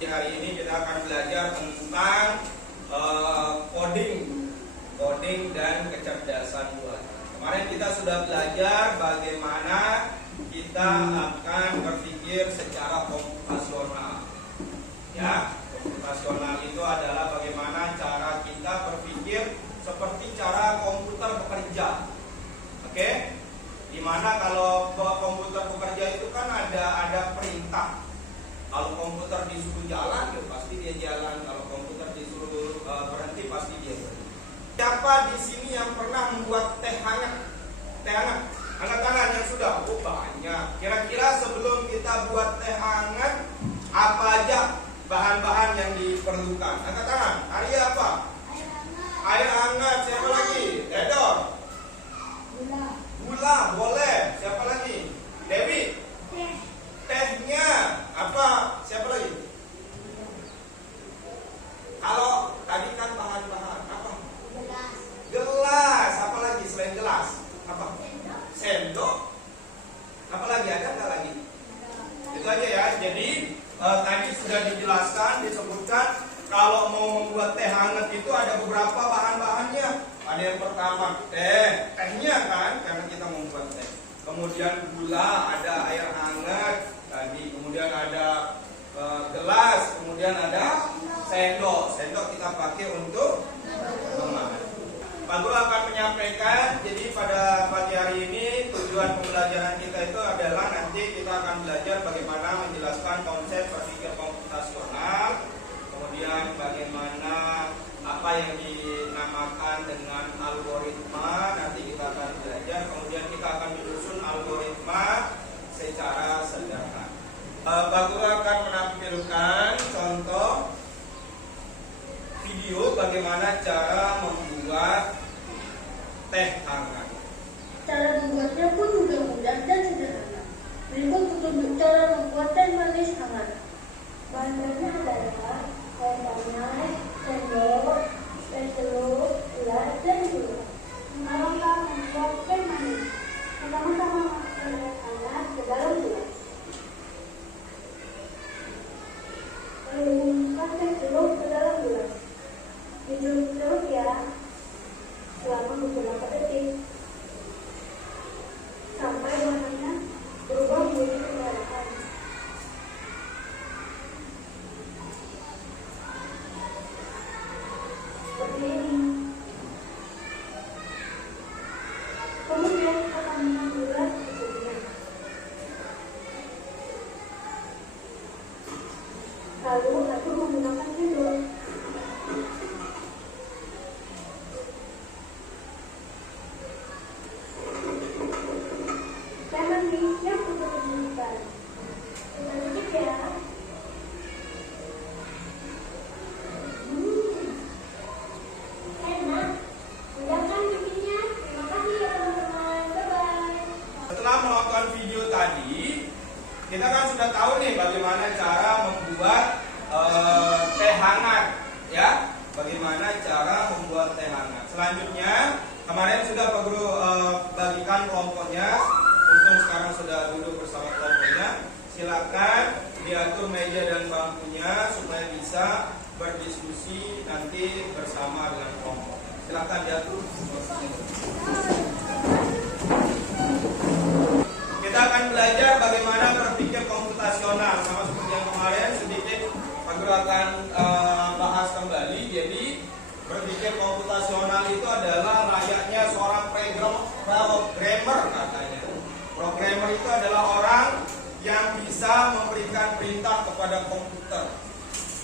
Di hari ini kita akan belajar tentang coding dan kecerdasan buatan. Kemarin kita sudah belajar bagaimana kita akan berpikir secara komputasional. Ya, komputasional itu adalah bagaimana cara kita berpikir seperti cara komputer bekerja. Oke? Dimana kalau komputer bekerja itu kan ada perintah. Kalau komputer disuruh jalan, ya pasti dia jalan. Kalau komputer disuruh berhenti, pasti dia berhenti. Siapa di sini yang pernah membuat teh hangat? Teh hangat? Angkat tangan yang sudah. Oh, banyak. Kira-kira sebelum kita buat teh hangat, apa aja bahan-bahan yang diperlukan? Angkat tangan. Arya apa? Air hangat. Siapa lagi? Edor. Gula. Boleh. Siapa lagi? Dewi. Tehnya apa? Siapa lagi? Kalau tadi kan bahan-bahan apa? Gelas. Apa lagi selain gelas? Apa? Sendok. Apa lagi? Ada nggak lagi? Itu aja ya. Jadi tadi sudah dijelaskan, disebutkan kalau mau membuat teh hangat itu ada beberapa bahan-bahannya. Ada yang pertama tehnya kan, karena kita membuat teh. Kemudian gula, ada air hangat tadi. Kemudian ada gelas, kemudian ada sendok. Sendok kita pakai untuk memakan. Pak Guru akan menyampaikan, jadi pada pagi hari ini tujuan pembelajaran kita itu adalah nanti kita akan belajar bagaimana menjelaskan konsep berpikir komputasional, kemudian bagaimana apa yang dinamakan dengan algoritma, nanti kita akan belajar, kemudian kita akan menyusun algoritma secara sederhana. Pak Guru akan menampilkan contoh video bagaimana cara membuat teh hangat. Cara membuatnya pun juga mudah dan sederhana. Berikut petunjuk cara membuat teh manis hangat. Bahan-bahannya adalah air panas, sendok, es telur, gelas, dan gula. Alangkah membuat teh manis. Pertama-tama masukkan air hangat ke dalam gelas. Lalu masukkan es telur ke dalam gelas. Diaduk terus ya, selama beberapa detik sampai warnanya berubah menjadi kemerahan. Seperti ini. Kemudian akan mengambil gelas berikutnya. Lalu aduk menggunakan sendok. Kita kan sudah tahu nih bagaimana cara membuat teh hangat, ya. Bagaimana cara membuat teh hangat. Selanjutnya, kemarin sudah Pak Guru bagikan kelompoknya. Untung sekarang sudah duduk bersama kelompoknya. Silakan diatur meja dan bangkunya supaya bisa berdiskusi nanti bersama dengan kelompok. Silakan diatur. Kita akan belajar bagaimana berpikir komputasional. Sama seperti yang kemarin, sedikit Pak Guru akan bahas kembali. Jadi berpikir komputasional itu adalah layaknya seorang programmer katanya. Programmer itu adalah orang yang bisa memberikan perintah kepada komputer.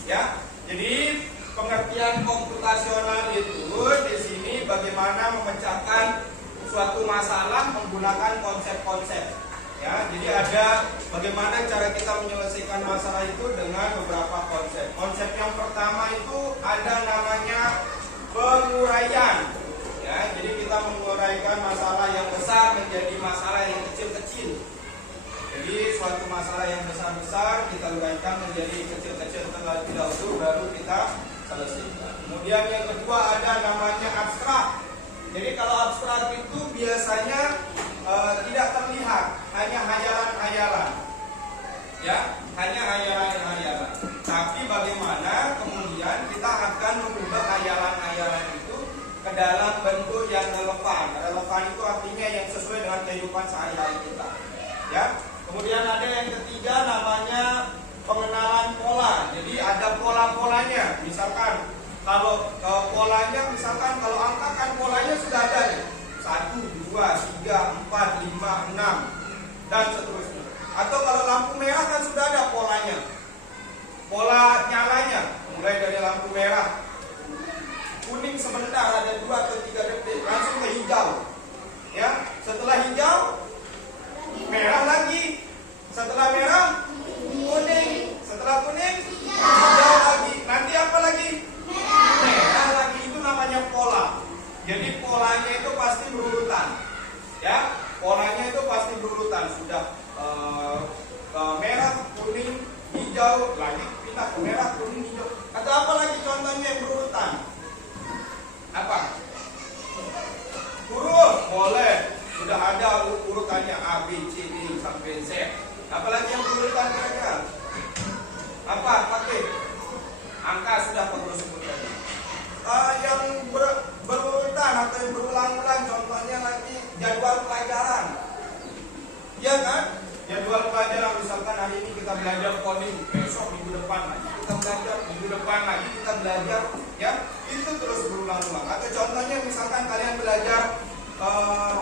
Ya, jadi pengertian komputasional itu di sini bagaimana memecahkan suatu masalah menggunakan konsep-konsep. Ya, jadi ada bagaimana cara kita menyelesaikan masalah itu dengan beberapa konsep. Konsep yang pertama itu ada namanya penguraian. Ya, jadi kita menguraikan masalah yang besar menjadi masalah yang kecil-kecil. Jadi suatu masalah yang besar-besar kita uraikan menjadi kecil-kecil terlebih dahulu, baru kita selesaikan. Kemudian yang kedua ada namanya abstrak. Jadi kalau abstrak itu biasanya tidak terlihat, hanya hayalan-hayalan, ya, hanya hayalan-hayalan. Tapi kehidupan sehari-hari kita. Ya. Kemudian ada yang ketiga namanya pengenalan pola. Jadi ada pola-polanya. Misalkan kalau polanya, misalkan kalau angka kan polanya sudah ada nih. 1, 2, 3, 4, 5, 6 dan seterusnya. Atau kalau lampu merah kan sudah ada polanya. Pola nyalanya mulai dari lampu merah, kuning sebentar ada 2 atau 3 detik, langsung ke hijau. Ya, setelah hijau merah lagi. Setelah merah kuning. Setelah kuning hijau lagi. Nanti apa lagi? Merah lagi. Itu namanya pola. Jadi polanya itu pasti berurutan. Ya, polanya itu pasti berurutan. Sudah merah, kuning, hijau, lagi pindah ke merah, kuning, hijau. Atau apa lagi contohnya yang berurutan? Apa? Huruf boleh. Sudah ada urutannya A, B, C, D sampai Z. Apalagi yang berurutan kira-kira? Apa? Pakai angka sudah perlu sebut tadi. Yang berurutan atau yang berulang-ulang, contohnya lagi jadwal pelajaran. Iya kan? Jadwal pelajaran, misalkan hari ini kita belajar coding, besok minggu depan lagi kita belajar, minggu depan lagi kita belajar, ya itu terus berulang-ulang. Atau contohnya misalkan kalian belajar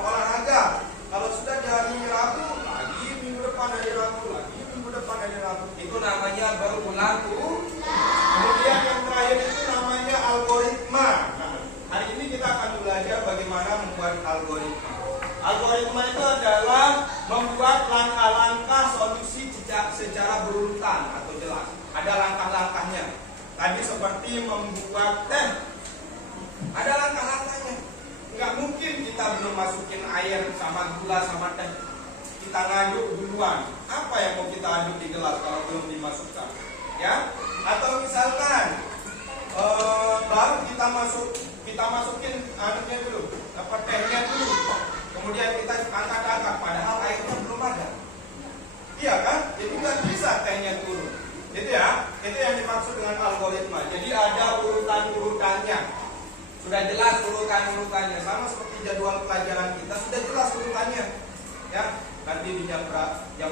olahraga, kalau sudah di hari Rabu lagi minggu depan hari Rabu lagi minggu depan hari Rabu, itu namanya berulang-ulang. Kemudian yang terakhir itu namanya algoritma. Nah, hari ini kita akan belajar bagaimana membuat algoritma. Algoritma itu adalah membuat langkah-langkah solusi secara berurutan atau jelas. Ada langkah-langkahnya. Tadi seperti membuat teh. Ada langkah-langkahnya. Nggak mungkin kita belum masukin air sama gula sama teh. Kita ngaduk duluan. Apa yang mau kita aduk di gelas kalau belum dimasukkan? Ya? Atau misalkan baru kita masukin anunya dulu, apa tehnya dulu. Kemudian kita angkat-angkat, padahal airnya belum ada. Iya kan? Jadi nggak bisa tehnya turun. Itu ya, itu yang dimaksud dengan algoritma. Jadi ada urutan-urutannya. Sudah jelas urutan-urutannya. Sama seperti jadwal pelajaran kita, sudah jelas urutannya. Ya, nanti di jam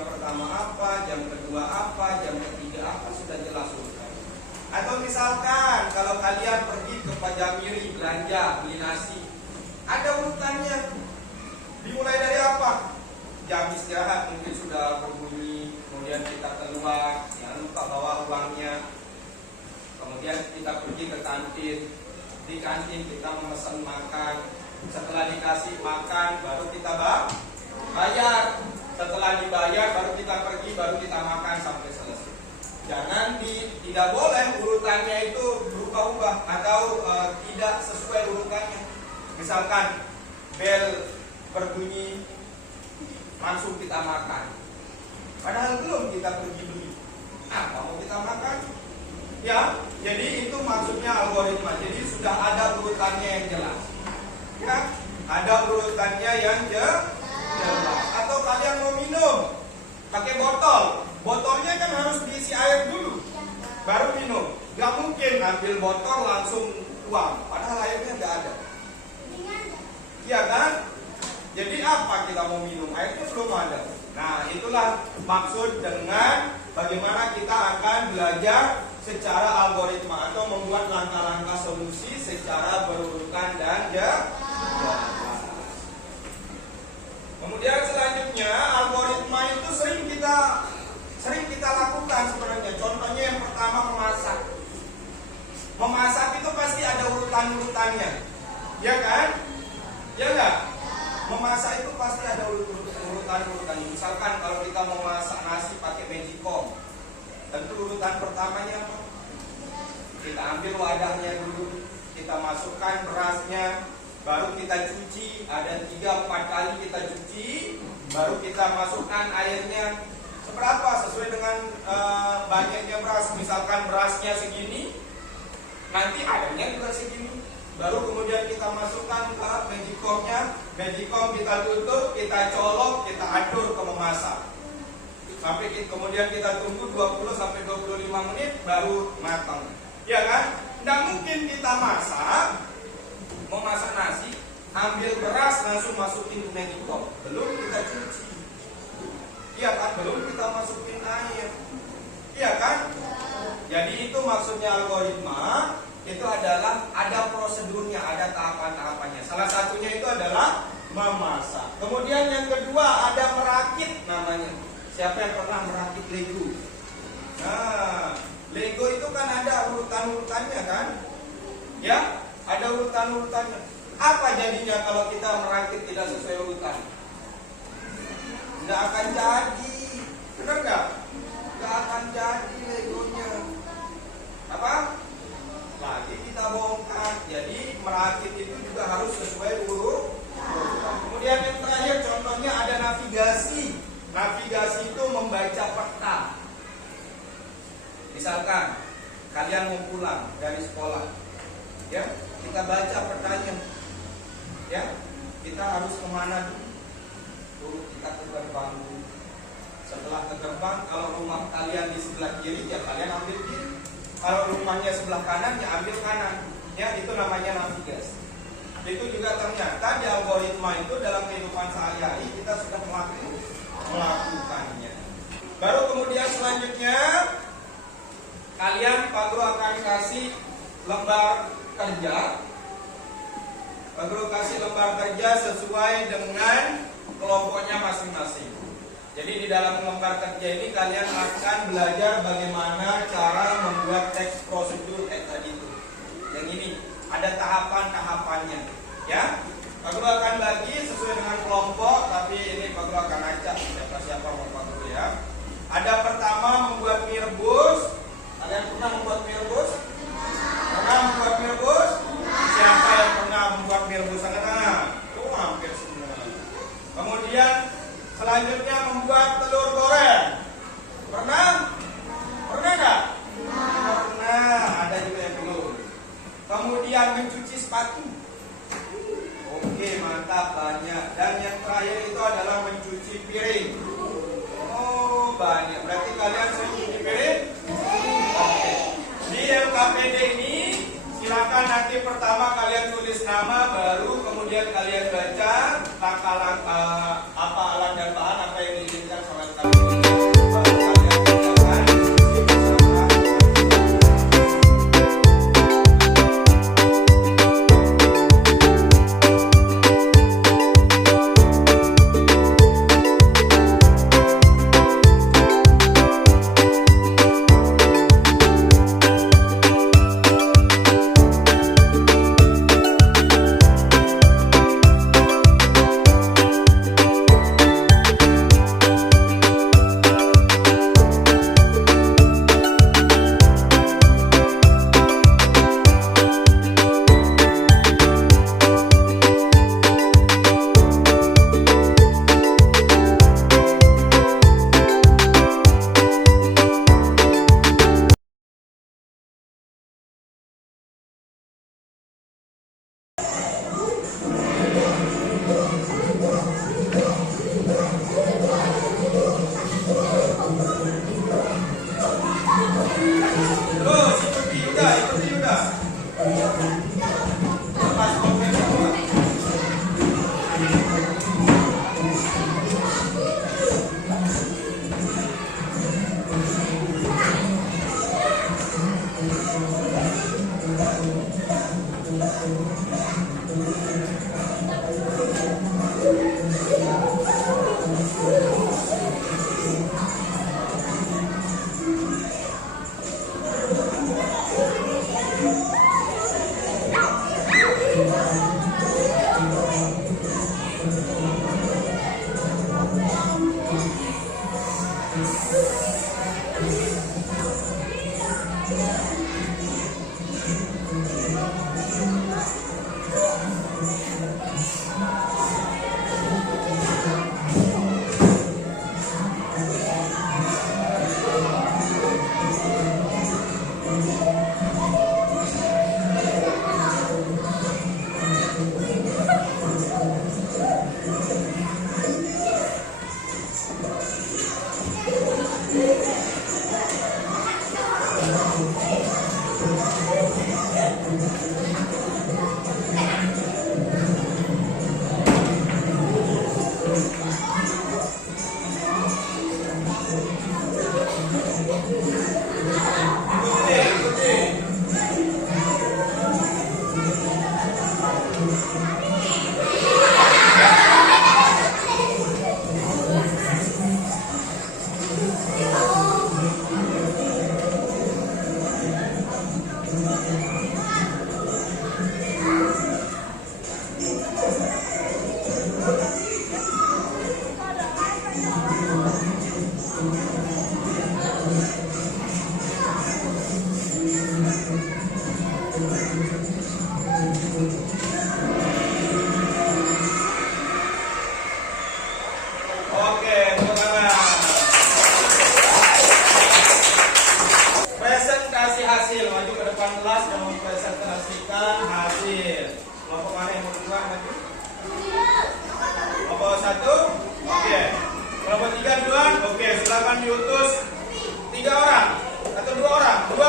pertama apa, jam kedua apa, jam ketiga apa, sudah jelas urutannya. Atau misalkan kalau kalian pergi ke Pajamiri belanja, beli nasi, ada urutannya. Dimulai dari apa? Jam istirahat mungkin sudah berbunyi, kemudian kita keluar, jangan lupa bawa uangnya. Kemudian kita pergi ke kantin, di kantin kita memesan makan. Setelah dikasih makan, baru kita bayar. Setelah dibayar, baru kita pergi, baru kita makan sampai selesai. Jangan tidak boleh urutannya itu berubah-ubah atau tidak sesuai urutannya. Misalkan bel berbunyi, langsung kita makan. Padahal belum kita pergi beli. Apa mau kita makan? Ya, jadi itu maksudnya algoritma. Jadi sudah ada urutannya yang jelas. Ya, ada urutannya yang jelas. Atau kalian mau minum, pakai botol. Botolnya kan harus diisi air dulu, baru minum. Gak mungkin ambil botol langsung tuang, padahal airnya nggak ada. Iya kan? Jadi apa kita mau minum? Airnya belum ada. Nah, itulah maksud dengan bagaimana kita akan belajar secara algoritma atau membuat langkah-langkah solusi secara berurutan dan jelas. Kemudian selanjutnya algoritma itu sering kita lakukan sebenarnya. Contohnya yang pertama memasak. Memasak itu pasti ada urutan-urutannya, ya kan? Ya enggak? Memasak itu pasti ada urutan-urutannya. Misalkan kalau kita mau masak nasi pakai magicom, tentu urutan pertamanya apa? Kita ambil wadahnya dulu, kita masukkan berasnya, baru kita cuci, ada 3-4 kali kita cuci, baru kita masukkan airnya. Seberapa? Sesuai dengan banyaknya beras. Misalkan berasnya segini, nanti airnya juga segini. Baru kemudian kita masukkan ke magicomnya, magicom kita tutup, kita colok, kita atur ke memasak. Sampai kemudian kita tunggu 20-25 menit baru matang. Ya kan? Tidak mungkin kita mau masak nasi, ambil beras langsung masukin ke Maggi Top, belum kita cuci. Iya kan, belum kita masukin air. Iya kan? Jadi itu maksudnya algoritma, itu adalah ada prosedurnya, ada tahapan-tahapannya. Salah satunya itu adalah memasak. Kemudian yang kedua ada merakit namanya. Siapa yang pernah merakit Lego? Nah, Lego itu kan ada urutan-urutannya kan? Ya, ada urutan-urutannya. Apa jadinya kalau kita merakit tidak sesuai urutan? Nggak akan jadi, benar nggak? Nggak akan jadi Legonya. Apa? Lagi kita bongkar. Jadi merakit itu juga harus sesuai urutan. Kemudian yang terakhir contohnya ada navigasi. Navigasi itu membaca peta. Misalkan kalian mau pulang dari sekolah, ya kita baca petanya, ya kita harus kemana dulu? Kita ke gerbang dulu. Setelah ke gerbang, kalau rumah kalian di sebelah kiri, ya kalian ambil kiri. Kalau rumahnya sebelah kanan, ya ambil kanan. Ya itu namanya navigasi. Itu juga ternyata di algoritma itu dalam kehidupan sehari-hari kita sudah melakukannya. Baru kemudian selanjutnya Pak Guru akan kasih lembar kerja. Pak Guru kasih lembar kerja sesuai dengan kelompoknya masing-masing. Jadi di dalam lembar kerja ini kalian akan belajar bagaimana cara membuat teks prosedur tadi itu. Yang ini ada tahapan-tahapannya, ya. Pak Guru akan bagi sesuai dengan kelompok, tapi ini Pak Guru akan acak siapa mau Pak Guru ya. Ada pertama membuat mie rebus. Kalian pernah membuat mie rebus? Pernah membuat mie rebus? Siapa yang pernah membuat mie rebus? Angkat. Oh, hampir semua. Kemudian selanjutnya membuat telur goreng. Pernah? Pernah nggak? Pernah. Ada juga yang belum. Kemudian mencuci sepatu. Oke, mantap, banyak. Dan yang terakhir itu adalah mencuci piring. Oh, banyak. Berarti kalian sering cuci piring? Oke. Di LKPD ini silakan nanti pertama kalian tulis nama, baru kemudian kalian baca langkah-langkah apa alat dan bahan apa yang diinginkan sama LKPD.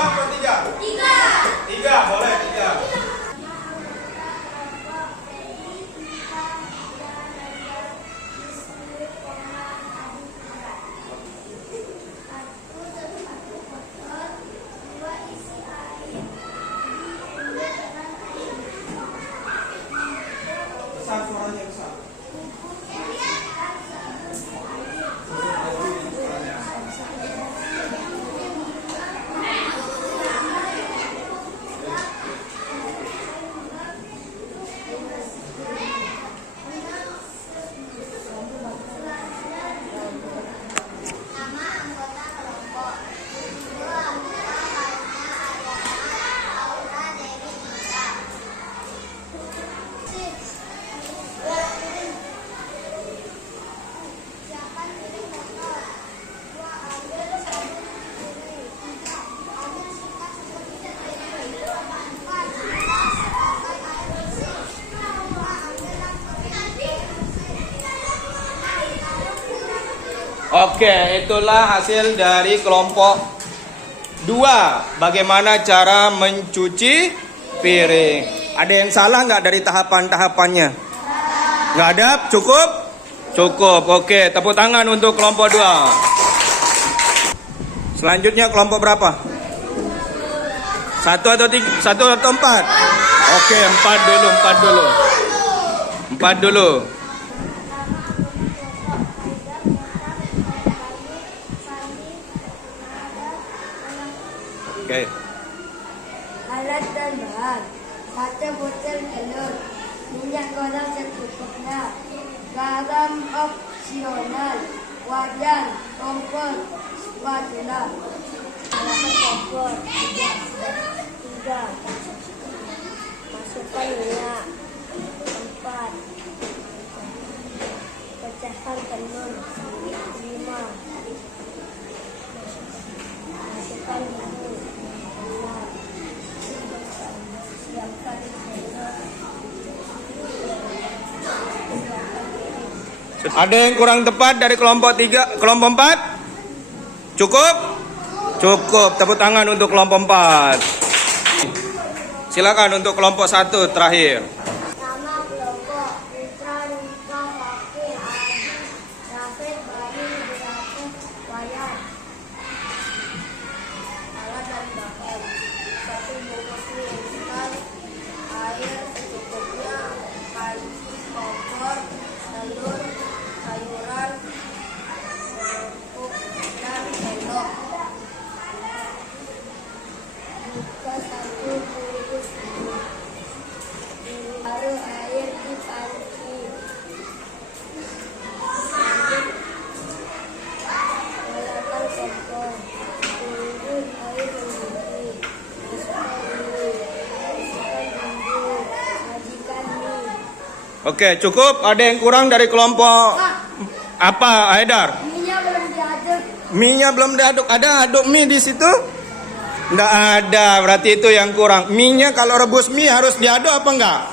atau 3? 3. 3, boleh 3. Besar suaranya besar. Nama anggota kelompok. 2. Aura Dewi Ika. Siapkan piring kotor. 2. Ambil sabun gigi. 3. Ambil sikat seperti piring. 4. Bilas pakai air bersih. 5. Ambil lap kering air bersih. Oke, itulah hasil dari kelompok 2. Bagaimana cara mencuci piring. Ada yang salah nggak dari tahapan-tahapannya? Nggak ada? Cukup? Cukup. Oke, tepuk tangan untuk kelompok 2. Selanjutnya kelompok berapa? 1 atau 3? 1 atau 4? Oke, 4 dulu. 4 dulu. Oke. Alat dan bahan: 1 botol telur, minyak goreng secukupnya, garam opsional, wajan, kompor, spatula. Alat kompor 3. Masukkan minyak. 4. Pecahkan telur. 5. Masukkan bumbu. 6. Siapkan telur. Ada yang kurang tepat dari kelompok 3, kelompok 4? Cukup? Cukup. Tepuk tangan untuk kelompok 4. Silakan untuk kelompok 1 terakhir. Nama kelompok: Putra, Rika, Fakir, Adi, Rafid, Bayu, Wiratun, Wayan. Alat dan bahan: 1 bungkus mie instan, air secukupnya, panci, kompor, telur, sayuran, mangkuk, dan sendok. Buka 1 bungkus mie. Taruh air di panci. Nyalakan kompor. Tunggu air mendidih. Masukkan mie. Masukkan bumbu. Sajikan mie. Oke, cukup. Ada yang kurang dari kelompok apa, Haidar? Mie-nya belum diaduk. Mie-nya belum diaduk. Ada aduk mie di situ? Nggak ada. Berarti itu yang kurang. Mie-nya kalau rebus mie harus diaduk apa enggak?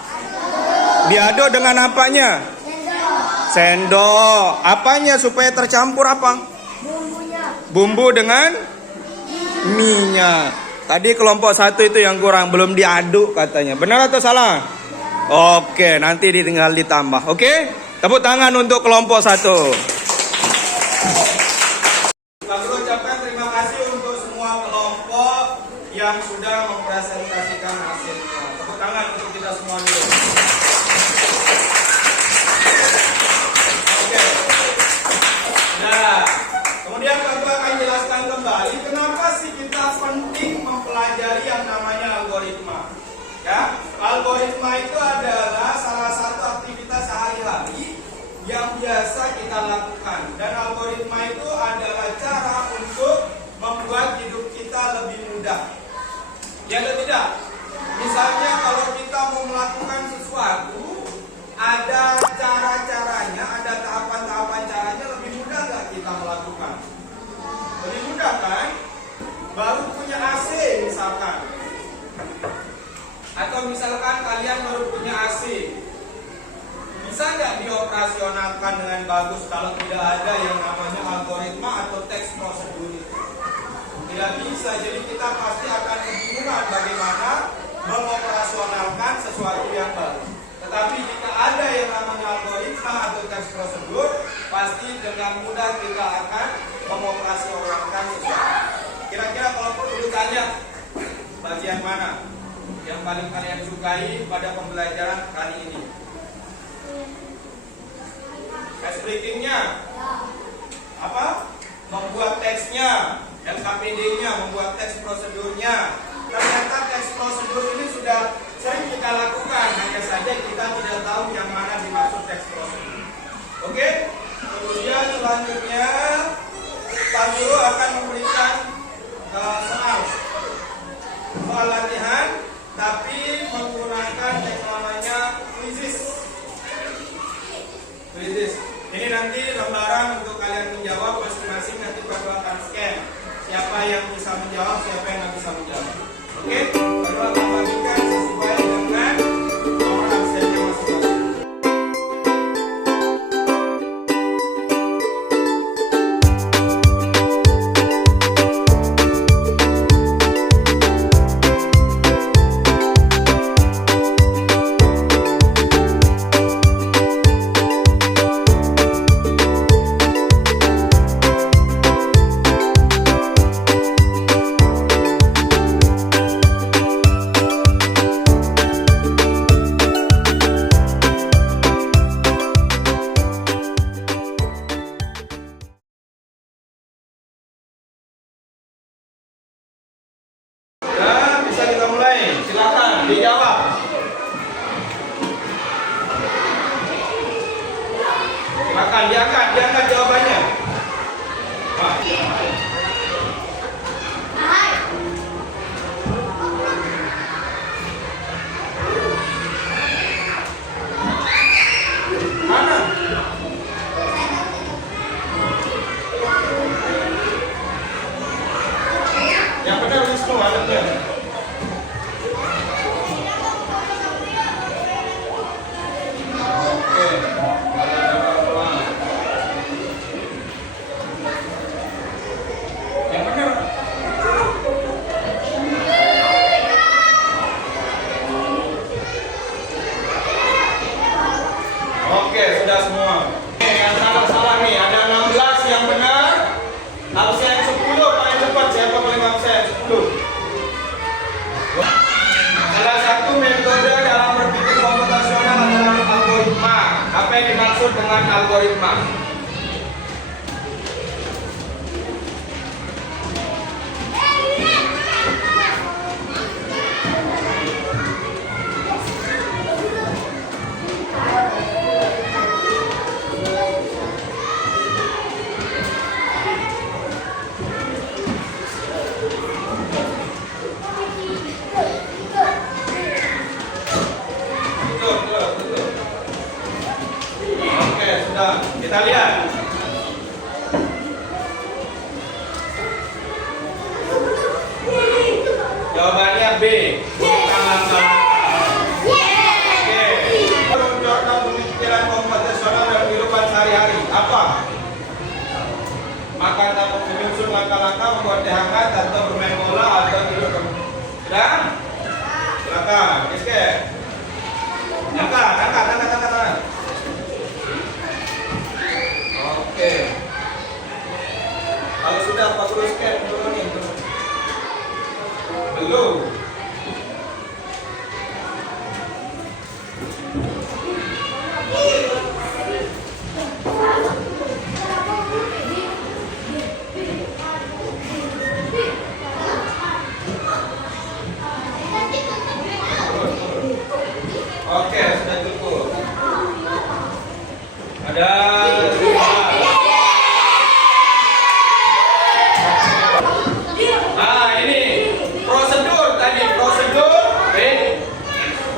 Diaduk dengan apanya? Sendok. Apanya supaya tercampur apa? Bumbunya. Bumbu dengan mie-nya. Tadi kelompok 1 itu yang kurang, belum diaduk katanya. Benar atau salah? Oke, nanti tinggal ditambah. Oke? Tepuk tangan untuk kelompok 1. Kami ucapkan terima kasih untuk semua kelompok yang sudah mempresentasikan hasilnya. Tepuk tangan untuk kita semua dulu. Oke. Nah, kemudian kami akan jelaskan kembali kenapa sih kita penting mempelajari yang namanya algoritma. Ya, algoritma itu adalah salah satu aktivitas sehari-hari yang biasa kita lakukan, dan algoritma itu adalah cara untuk membuat hidup kita lebih mudah. Ya atau tidak? Misalnya kalau kita mau melakukan sesuatu, ada cara-caranya, ada tahapan-tahapan caranya, lebih mudah nggak kita melakukan? Lebih mudah kan? Baru punya AC misalkan, atau misalkan kalian baru punya AC, bisa nggak dioperasionalkan dengan bagus kalau tidak ada yang namanya algoritma atau teks prosedur itu? Tidak Tidak bisa. Jadi kita pasti akan kebingungan bagaimana mengoperasionalkan sesuatu yang baru. Tetapi jika ada yang namanya algoritma atau teks prosedur, pasti dengan mudah kita akan mengoperasionalkan sesuatu. Kira-kira kalau perlu tanya, bagian mana yang paling kalian sukai pada pembelajaran kali ini? Teks breakingnya? Apa? Membuat teksnya, LKPD-nya, membuat teks prosedurnya. Ternyata teks prosedur ini sudah sering kita lakukan, hanya saja kita tidak tahu yang mana dimaksud teks prosedur. Oke? Kemudian selanjutnya Pak Guru akan memberikan soal latihan, tapi menggunakan yang namanya quizzes. Ini nanti lembaran untuk kalian menjawab masing-masing, nanti baru akan scan siapa yang bisa menjawab, siapa yang nggak bisa menjawab. Oke, baru akan bagikan sesuai dengan nomor absennya masing-masing. Silakan dijawab. Silakan diangkat jawabannya. Mana? Yang benar Wisnu anaknya. Oke, sudah semua. Yang salah nih, ada 16 yang benar. Absen 10 paling cepat. Siapa paling absen? 10. Salah satu metode dalam berpikir komputasional adalah algoritma. Apa yang dimaksud dengan algoritma? Kita lihat. Jawabannya B. Oke. Contoh pemikiran komputasional dalam kehidupan sehari-hari. Apa? Makan tanpa menyusun langkah-langkah, membuat teh hangat, atau bermain bola, atau tidur. Sudah? Silakan. Oke. Angkat. Oke. Kalau sudah Pak Guru scan turunin. Belum. Oke, sudah cukup. Ada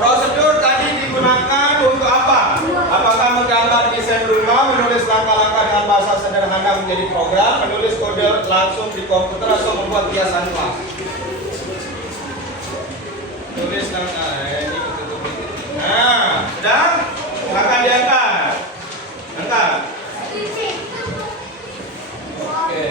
prosedur tadi digunakan untuk apa? Apakah menggambar desain rumah, menulis langkah-langkah dengan bahasa sederhana menjadi program, menulis kode langsung di komputer, atau membuat hiasan kelas? Tulis langkah ini. Nah, sudah? Silakan diangkat. Angkat. Oke.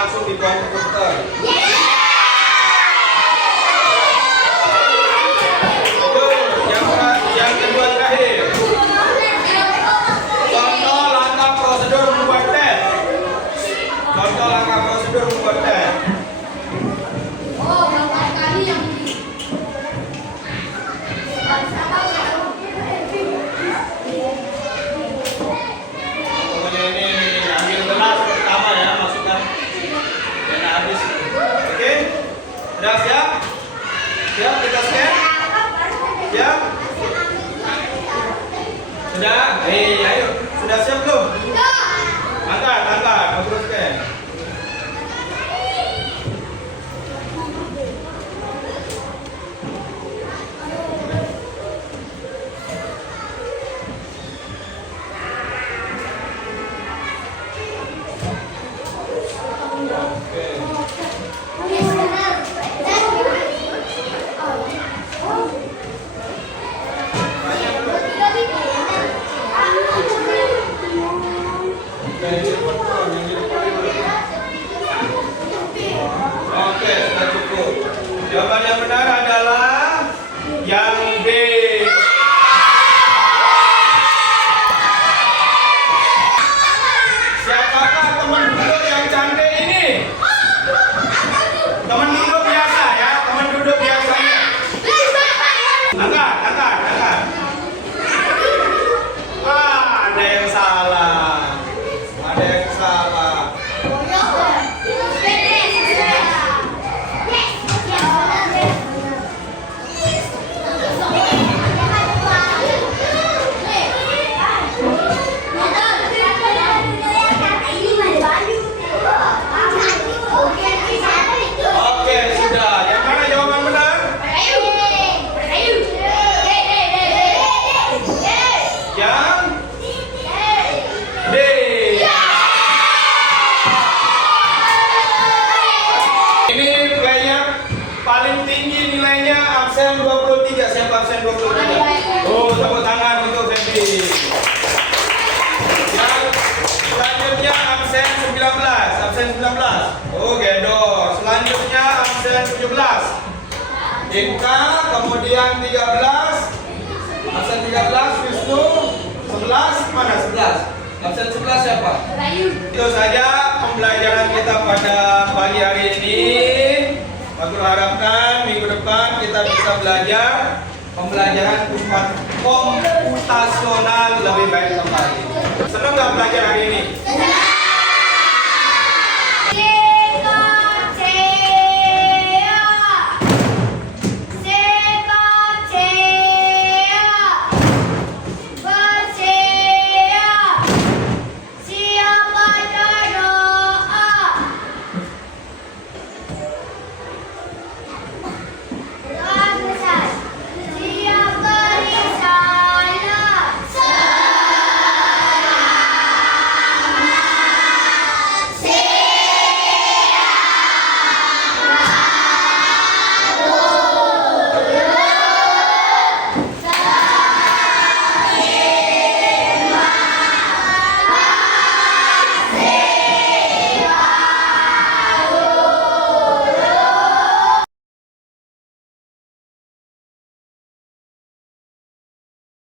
langsung dituang ke komputer. Yang kedua terakhir. Contoh langkah prosedur membuat tes. Contoh langkah prosedur membuat tes. Oh, berapa kali yang ini? Pokoknya ini ambil gelas pertama ya, masukkan dan habis. Oke, udah siap? Siap kita scan? Siap? Sudah? Ayo, sudah siap belum? Angkat, terus scan. Oke, sudah cukup. Jawaban yang benar adalah yang B. Siapakah teman duduk yang cantik ini? Teman duduk biasa ya, teman duduk biasanya. Angkat. Ada yang salah. Oke, sudah. Yang mana jawaban benar? Yang D. Ini playnya paling tinggi nilainya absen 23. Siapa absen 23? Oh, tepuk tangan untuk Febi. Yang selanjutnya absen 19. Oh, Gedor. Selanjutnya absen 17. Inka, kemudian 13. Absen 13 Wisnu. 11 mana 11? Absen 11 siapa? Itu saja pembelajaran kita pada pagi hari ini. Aku harapkan minggu depan kita bisa belajar pembelajaran komputasional lebih baik kembali. Senang nggak belajar hari ini?